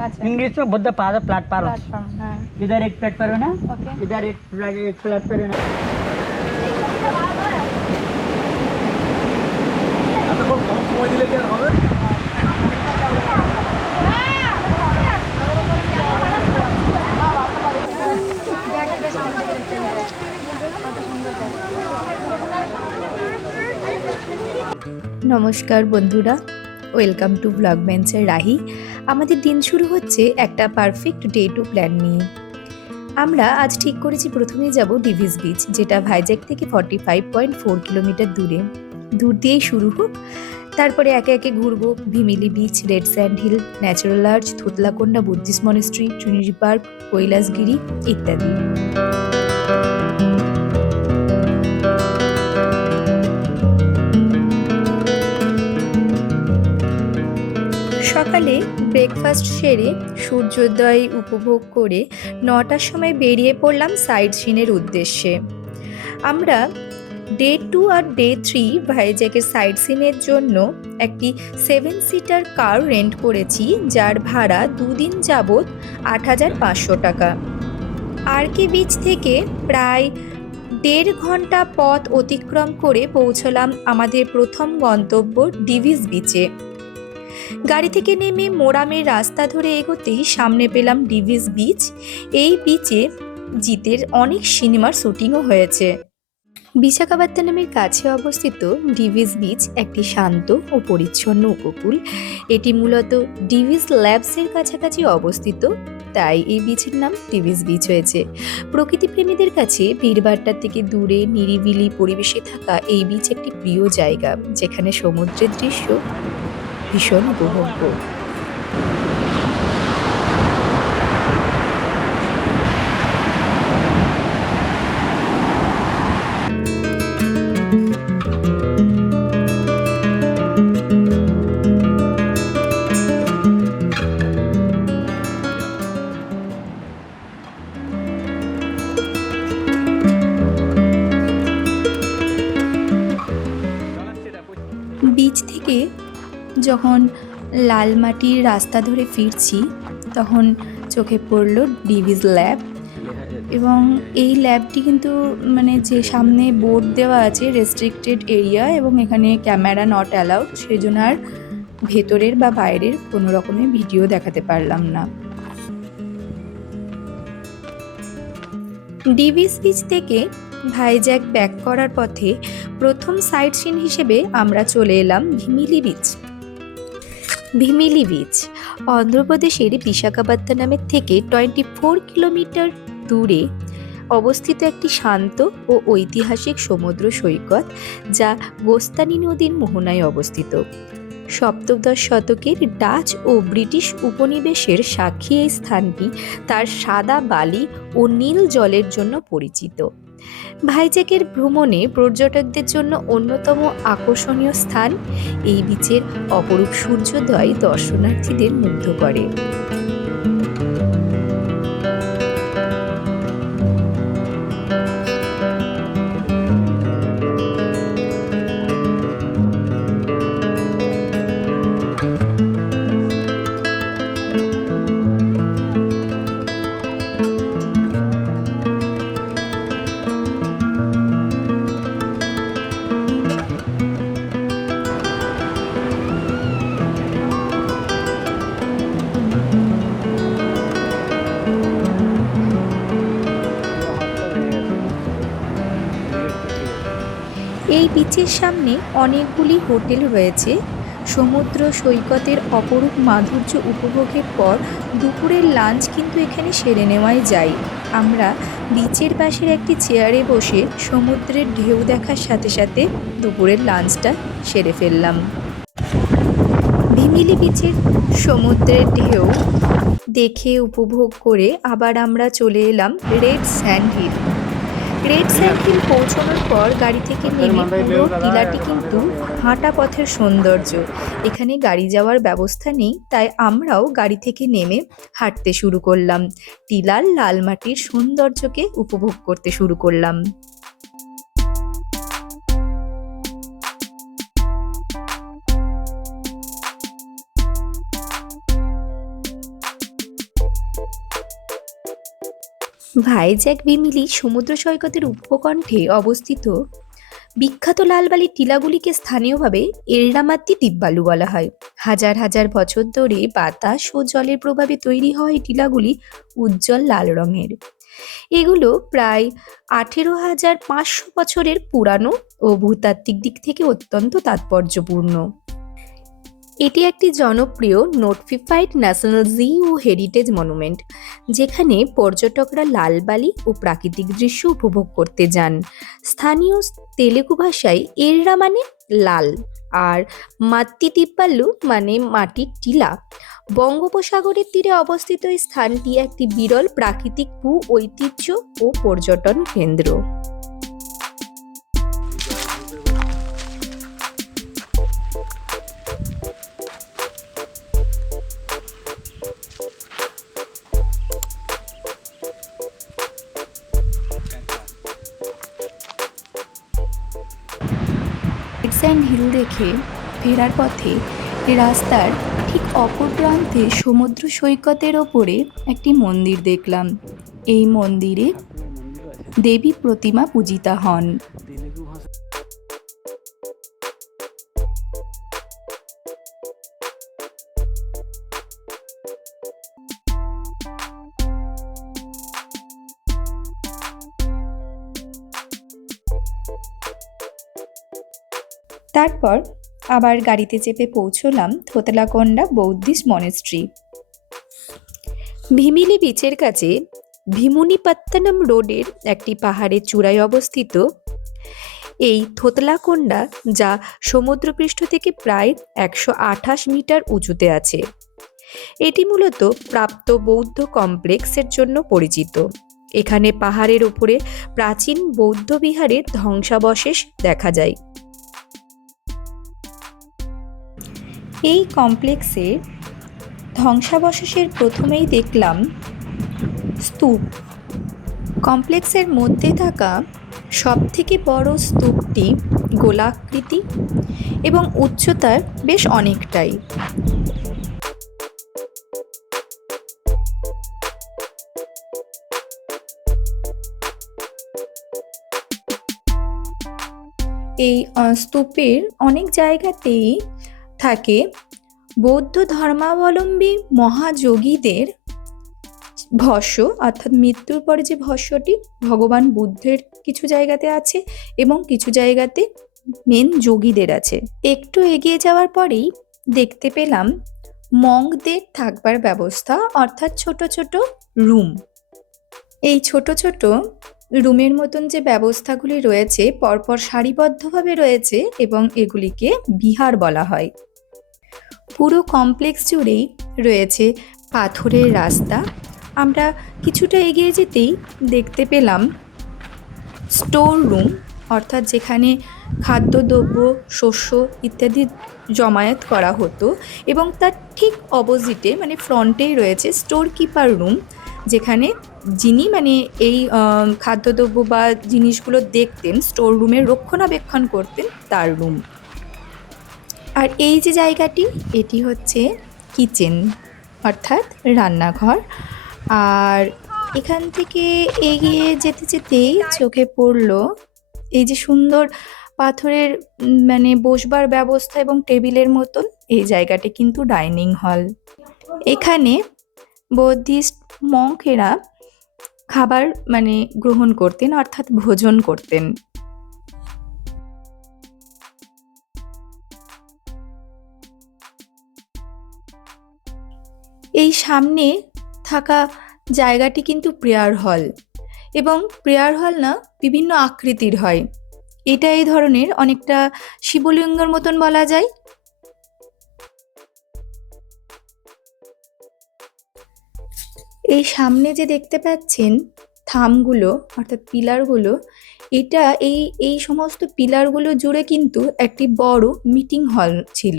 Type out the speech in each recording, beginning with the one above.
अच्छा इंग्लिश में बुद्ध पाद प्लेटफॉर्म। प्लेटफॉर्म हाँ इधर एक प्लेटफॉर्म है ना, ओके इधर एक प्लेटफॉर्म है ना। এতক্ষণ কম সময় দিলে কি আর হবে? নমস্কার বন্ধুরা, ওয়েলকাম টু ব্লগ বেঞ্চের রাহি। আমাদের দিন শুরু হচ্ছে একটা পারফেক্ট ডে টু প্ল্যান নিয়ে। আমরা আজ ঠিক করেছি প্রথমেই যাব ডিভিস বিচ, যেটা ভাইজ্যাক থেকে 45.4 কিলোমিটার দূর দিয়েই শুরু হোক। তারপরে একে একে ঘুরবো Bheemili beach, red sand hill, natural arch, Thotlakonda Buddhist monastery, Trinity park, Kailasagiri ইত্যাদি। সকালে ব্রেকফাস্ট সেরে সূর্যোদয় উপভোগ করে 9টার সময় বেরিয়ে পড়লাম সাইট সিনের উদ্দেশ্যে। আমরা ডে 2 আর ডে 3 ভাইজ্যাকের সাইট সিনের জন্য একটি 7 সিটার কার রেন্ট করেছি, যার ভাড়া 2 দিন যাবৎ 8,500 টাকা। আরকে বিচ থেকে প্রায় 1.5 ঘন্টা পথ অতিক্রম করে পৌঁছলাম আমাদের প্রথম গন্তব্য ডিভিস বিচে। গাড়ি থেকে নেমে মোরামের রাস্তা ধরে এগোতেই সামনে পেলাম ডিভিস বিচ। এই বিচে জিতের অনেক সিনেমার শুটিংও হয়েছে। বিশাখাপত্তনমের কাছে অবস্থিত ডিভিস বিচ একটি শান্ত ও পরিচ্ছন্ন উপকূল। এটি মূলত ডিভিস ল্যাবসের কাছাকাছি অবস্থিত, তাই এই বিচের নাম ডিভিস বিচ হয়েছে। প্রকৃতিপ্রেমীদের কাছে ভিড়ভাট্টার থেকে দূরে নিরিবিলি পরিবেশে থাকা এই বিচ একটি প্রিয় জায়গা, যেখানে সমুদ্রের দৃশ্য ভীষণ উপভোগ্য। বিচ থেকে যখন লাল মাটির রাস্তা ধরে ফিরছি, তখন চোখে পড়ল ডিভিস ল্যাব। এবং এই ল্যাবটি কিন্তু যে সামনে বোর্ড দেওয়া আছে রেস্ট্রিক্টেড এরিয়া, এবং এখানে ক্যামেরা নট অ্যালাউড, সেজন্য আর ভেতরের বা বাইরের কোনো রকমের ভিডিও দেখাতে পারলাম না। ডিভিস বিচ থেকে ভাইজ্যাক ব্যাক করার পথে প্রথম সাইট সিন হিসেবে আমরা চলে এলাম ভিমিলি বিচ। ভিমিলি বিচ অন্ধ্রপ্রদেশের বিশাখাপত্তনমের থেকে 24 কিলোমিটার দূরে অবস্থিত একটি শান্ত ও ঐতিহাসিক সমুদ্র সৈকত, যা গোস্তানি নদীর মোহনায় অবস্থিত। সপ্তদশ শতকের ডাচ ও ব্রিটিশ উপনিবেশের সাক্ষী এই স্থানটি তার সাদা বালি ও নীল জলের জন্য পরিচিত। ভাইজ্যাকের ভ্রমণে পর্যটকদের জন্য অন্যতম আকর্ষণীয় স্থান। এই বিচের অপরূপ সূর্যোদয় দর্শনার্থীদের মুগ্ধ করে। এই বিচের সামনে অনেকগুলি হোটেল রয়েছে। সমুদ্র সৈকতের অপরূপ মাধুর্য উপভোগের পর দুপুরের লাঞ্চ কিন্তু এখানে সেরে নেওয়াই যায়। আমরা বিচের পাশের একটি চেয়ারে বসে সমুদ্রের ঢেউ দেখার সাথে সাথে দুপুরের লাঞ্চটা সেরে ফেললাম। ভিমিলি বিচের সমুদ্রের ঢেউ দেখে উপভোগ করে আবার আমরা চলে এলাম red sand hill. Red sand hill পৌঁছানোর পর গাড়ি থেকে নেমে পুরো টিলাটি কিন্তু হাঁটা পথের সৌন্দর্য। এখানে গাড়ি যাওয়ার ব্যবস্থা নেই, তাই আমরাও গাড়ি থেকে নেমে হাঁটতে শুরু করলাম। টিলার লাল মাটির সৌন্দর্যকে উপভোগ করতে শুরু করলাম। ভাইজ্যাক বিমিলি সমুদ্র সৈকতের উপকণ্ঠে অবস্থিত বিখ্যাত লালবালি টিলাগুলিকে স্থানীয়ভাবে এররামাদ্দি দ্বীপবালু বলা হয়। হাজার হাজার বছর ধরে বাতাস ও জলের প্রভাবে তৈরি হওয়া এই টিলাগুলি উজ্জ্বল লাল রঙের। এগুলো প্রায় 18,500 বছরের পুরানো ও ভূতাত্ত্বিক দিক থেকে অত্যন্ত তাৎপর্যপূর্ণ। এটি একটি জনপ্রিয় notified national Jio heritage monument, যেখানে পর্যটকরা লাল বালি ও প্রাকৃতিক দৃশ্য উপভোগ করতে যান। স্থানীয় তেলুগু ভাষায় এররা মানে লাল আর মাত্তি তিপ্পাল্লু মানে মাটির টিলা। বঙ্গোপসাগরের তীরে অবস্থিত এই স্থানটি একটি বিরল প্রাকৃতিক ভূ ঐতিহ্য ও পর্যটন কেন্দ্র। অ্যান্ড হিল দেখে ফেরার পথে রাস্তার ঠিক অপর প্রান্তে সমুদ্র সৈকতের ওপরে একটি মন্দির দেখলাম। এই মন্দিরে দেবী প্রতিমা পূজিতা হন। তারপর আবার গাড়িতে চেপে পৌঁছলাম থোতলাকোন্ডা বৌদ্ধিস্ট মনেস্ট্রি। ভিমিলি বিচের কাছে ভীমুনিপত্তনম রোডের একটি পাহাড়ের চূড়ায় অবস্থিত এই থোতলাকোন্ডা, যা সমুদ্রপৃষ্ঠ থেকে প্রায় 128 মিটার উঁচুতে আছে। এটি মূলত প্রাপ্ত বৌদ্ধ কমপ্লেক্সের জন্য পরিচিত। এখানে পাহাড়ের উপরে প্রাচীন বৌদ্ধ বিহারের ধ্বংসাবশেষ দেখা যায়। এই কমপ্লেক্সের ধ্বংসাবশেষের প্রথমেই দেখলাম স্তূপ। কমপ্লেক্সের মধ্যে থাকা সবথেকে বড় স্তূপটি গোলাকৃতি এবং উচ্চতার বেশ অনেকটাই। এই স্তূপের অনেক জায়গাতেই থাকে বৌদ্ধ ধর্মাবলম্বী মহাযোগীদের ভস্য, অর্থাৎ মৃত্যুর পরে যে ভস্যটি ভগবান বুদ্ধের কিছু জায়গাতে আছে এবং কিছু জায়গাতে মেন যোগীদের আছে। একটু এগিয়ে যাওয়ার পরেই দেখতে পেলাম মঙ্কদের থাকবার ব্যবস্থা, অর্থাৎ ছোট ছোট রুম। এই ছোট ছোট রুমের মতন যে ব্যবস্থাগুলি রয়েছে পরপর সারিবদ্ধভাবে রয়েছে এবং এগুলিকে বিহার বলা হয়। পুরো কমপ্লেক্স জুড়েই রয়েছে পাথরের রাস্তা। আমরা কিছুটা এগিয়ে যেতেই দেখতে পেলাম স্টোর রুম, অর্থাৎ যেখানে খাদ্যদ্রব্য, শস্য ইত্যাদি জমায়েত করা হতো, এবং তার ঠিক অপোজিটে মানে ফ্রন্টেই রয়েছে স্টোর কিপার রুম, যেখানে যিনি মানে এই খাদ্যদ্রব্য বা জিনিসগুলো দেখতেন, স্টোর রুমের রক্ষণাবেক্ষণ করতেন, তার রুম। আর এই যে জায়গাটি, এটি হচ্ছে কিচেন, অর্থাৎ রান্নাঘর। আর এখান থেকে এগিয়ে যেতে যেতেই চোখে পড়লো এই যে সুন্দর পাথরের মানে বসবার ব্যবস্থা এবং টেবিলের মতন, এই জায়গাটি কিন্তু ডাইনিং হল। এখানে বৌদ্ধিস্ট মঙ্কেরা খাবার মানে গ্রহণ করতেন, অর্থাৎ ভোজন করতেন। এই সামনে থাকা জায়গাটি কিন্তু প্রেয়ার হল, এবং প্রেয়ার হল না বিভিন্ন আকৃতির হয়। এটা এই ধরনের অনেকটা শিবলিঙ্গের মতন বলা যায়। এই সামনে যে দেখতে পাচ্ছেন থামগুলো, অর্থাৎ পিলারগুলো, এটা এই সমস্ত পিলারগুলো জুড়ে কিন্তু একটি বড় মিটিং হল ছিল,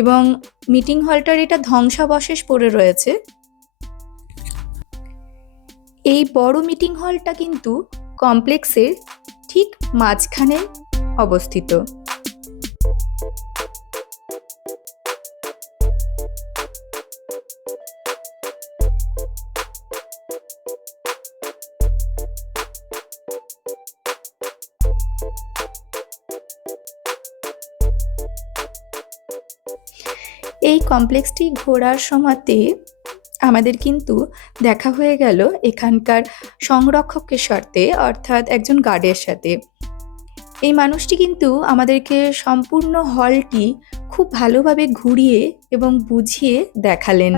এবং মিটিং হলটার এটা ধ্বংসাবশেষ পড়ে রয়েছে। এই বড় মিটিং হলটা কিন্তু কমপ্লেক্সের ঠিক মাঝখানে অবস্থিত। এই কমপ্লেক্সটি ঘোরার সময়তে আমাদের কিন্তু দেখা হয়ে গেল এখানকার সংরক্ষকের সাথে, অর্থাৎ একজন গার্ডের সাথে। এই মানুষটি কিন্তু আমাদেরকে সম্পূর্ণ হলটি খুব ভালোভাবে ঘুরিয়ে এবং বুঝিয়ে দেখালেন।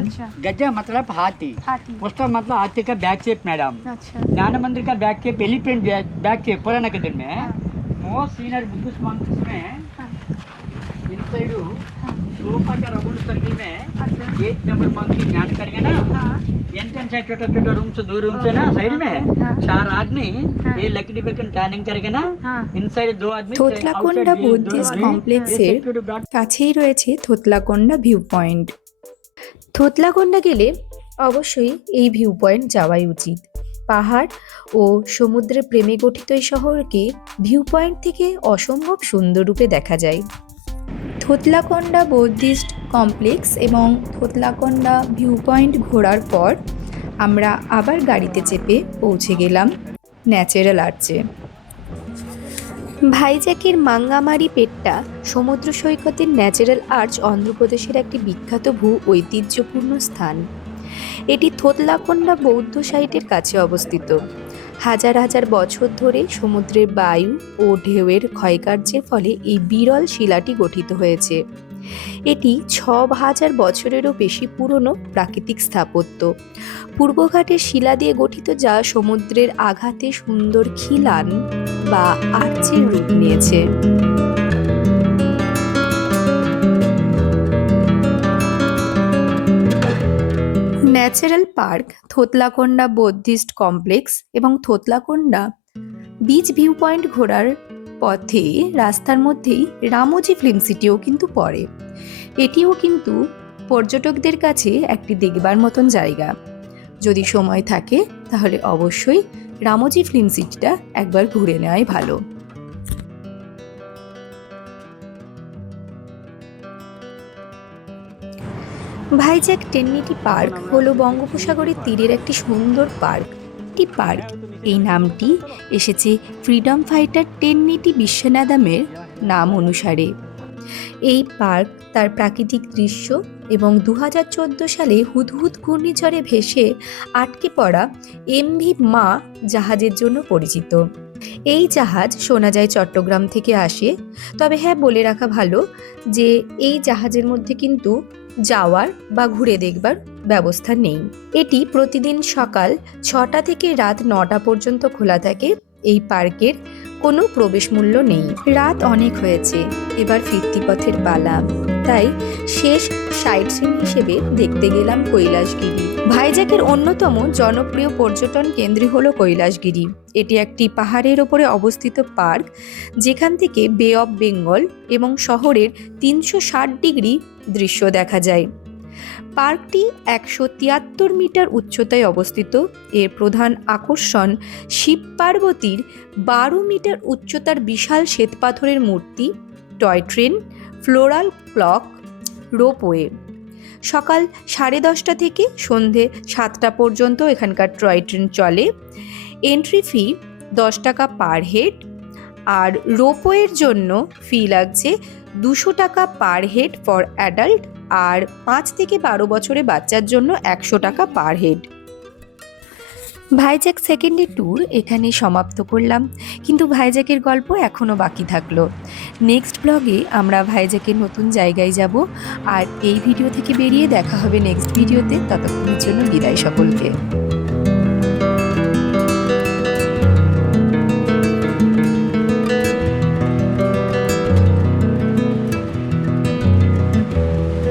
गजा मतलब हाथी, हाथी। उसका मतलब हाथी का बैक शेप मैडम। আচ্ছা, ज्ञान मंदिर का back shape elephant back shape पुराना के दिन में मोस्ट सीनियर बुद्धिस्ट मॉन्क्स में इनसाइड सोफा का राउंड सर्किल में 8 नंबर मंक की ज्ञान करेंगे ना। एंट्रेंस है छोटा छोटा रूम से 2 रूम से ना साइड में 4 आदमी ये लकड़ी पे प्लानिंग करेंगे ना। इनसाइड 2 आदमी থোতলাকোন্ডা বুদ্ধিস্ট কমপ্লেক্সের কাছেই রয়েছে থোতলাকোন্ডা ভিউ পয়েন্ট। থোতলাকোন্ডা গেলে অবশ্যই এই ভিউ পয়েন্ট যাওয়াই উচিত। পাহাড় ও সমুদ্রের প্রেমে গঠিত এই শহরকে ভিউ পয়েন্ট থেকে অসম্ভব সুন্দর রূপে দেখা যায়। থোতলাকোন্ডা বুদ্ধিস্ট কমপ্লেক্স এবং থোতলাকোন্ডা ভিউ পয়েন্ট ঘোরার পর আমরা আবার গাড়িতে চেপে পৌঁছে গেলাম ন্যাচারাল আর্চে। ভাইজ্যাকের মাঙ্গামারি পেট্টা সমুদ্র সৈকতের ন্যাচারাল আর্চ অন্ধ্রপ্রদেশের একটি বিখ্যাত ভূ ঐতিহ্যপূর্ণ স্থান। এটি থোতলাকোন্ডা বৌদ্ধ সাইটের কাছে অবস্থিত। হাজার হাজার বছর ধরে সমুদ্রের বায়ু ও ঢেউয়ের ক্ষয়কার্যের ফলে এই বিরল শিলাটি গঠিত হয়েছে। এটি ৬,০০০ বছরেরও বেশি পুরনো প্রাকৃতিক স্থাপত্য। পূর্বঘাটের শিলা দিয়ে গঠিত, যা সমুদ্রের আঘাতে সুন্দর খিলান বা আর্চের রূপ নিয়েছে। Natural park, Thotlakonda Buddhist complex এবং থোতলাকোন্ডা বিচ ভিউ পয়েন্ট ঘোরার পথে রাস্তার মধ্যেই রামোজি ফিল্ম সিটিও কিন্তু পড়ে। এটিও কিন্তু পর্যটকদের কাছে একটি দেখবার মতন জায়গা। যদি সময় থাকে তাহলে অবশ্যই রামোজি ফিল্ম সিটিটা একবার ঘুরে নেওয়াই ভালো। ভাইজ্যাক টেন্নিটি পার্ক হলো বঙ্গোপসাগরের তীরের একটি সুন্দর পার্ক। পার্ক এই নামটি এসেছে ফ্রিডম ফাইটার টেন্নিটি বিশ্বনাথমের নাম অনুসারে। এই পার্ক তার প্রাকৃতিক দৃশ্য এবং 2014 সালে হুদহুদ ঘূর্ণিঝড়ে ভেসে আটকে পড়া এমভি মা জাহাজের জন্য পরিচিত। এই জাহাজ শোনা যায় চট্টগ্রাম থেকে আসে। তবে হ্যাঁ, বলে রাখা ভালো যে এই জাহাজের মধ্যে কিন্তু যাওয়ার বা ঘুরে দেখবার ব্যবস্থা নেই। এটি প্রতিদিন সকাল 6টা থেকে রাত 9টা পর্যন্ত খোলা থাকে। এই পার্কের কোনো প্রবেশ মূল্য নেই। রাত অনেক হয়েছে, এবার ফিরতি পথের পালা। তাই শেষ সাইট সিন হিসেবে দেখতে গেলাম কৈলাসগিরি। ভাইজ্যাকের অন্যতম জনপ্রিয় পর্যটন কেন্দ্র হলো কৈলাসগিরি। এটি একটি পাহাড়ের ওপরে অবস্থিত পার্ক, যেখান থেকে বে অফ বেঙ্গল এবং শহরের 360 ডিগ্রি দৃশ্য দেখা যায়। পার্কটি 173 মিটার উচ্চতায় অবস্থিত। এর প্রধান আকর্ষণ শিব পার্বতীর 12 মিটার উচ্চতার বিশাল শ্বেতপাথরের মূর্তি, toy train, floral clock, ropeway. সকাল 10:30 থেকে সন্ধে 7টা পর্যন্ত এখানকার টয় ট্রেন চলে। এন্ট্রি ফি 10 টাকা পার হেড, আর রোপওয়ের জন্য ফি লাগছে 200 টাকা পার হেড ফর অ্যাডাল্ট, আর 5 থেকে 12 বছরের বাচ্চার জন্য 100 টাকা per head. Vizag second day tour এখানেই সমাপ্ত করলাম, কিন্তু ভাইজ্যাকের গল্প এখনও বাকি থাকলো। নেক্সট ব্লগে আমরা ভাইজ্যাকের নতুন জায়গায় যাব, আর এই ভিডিও থেকে বেরিয়ে দেখা হবে নেক্সট ভিডিওতে। ততক্ষণের জন্য বিদায় সকলকে।